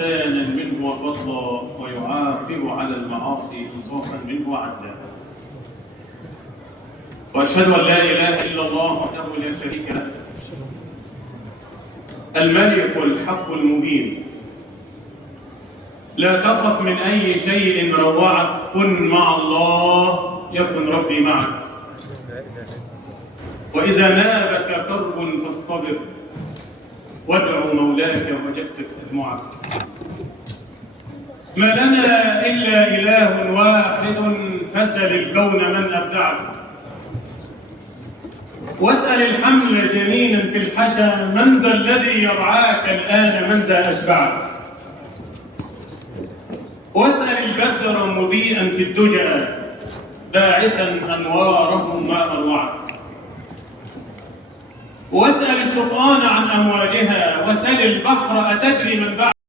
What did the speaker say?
إحسانا منه وفضلا، ويعاقب على المعاصي إنصافا منه وعدلا. وأشهد أن لا إله إلا الله وحده لا شريك له، الملك الحق المبين، لا تخف من أي شيء روعك، كن مع الله يكن ربي معك. وإذا نابك كرب فاصطبر، وادعو مولاك وجفف دموعك. ما لنا إلا إله واحد، فسل الكون من أبدعك، واسأل الحمل جنينا في الحشا، من ذا الذي يرعاك الآن، من ذا أشبعك. واسأل البدر مضيئا في الدجى، باعثا أنواره ما أروعك. واسأل الشطآن عن أمواجها، وسل البحر أتدري من بعد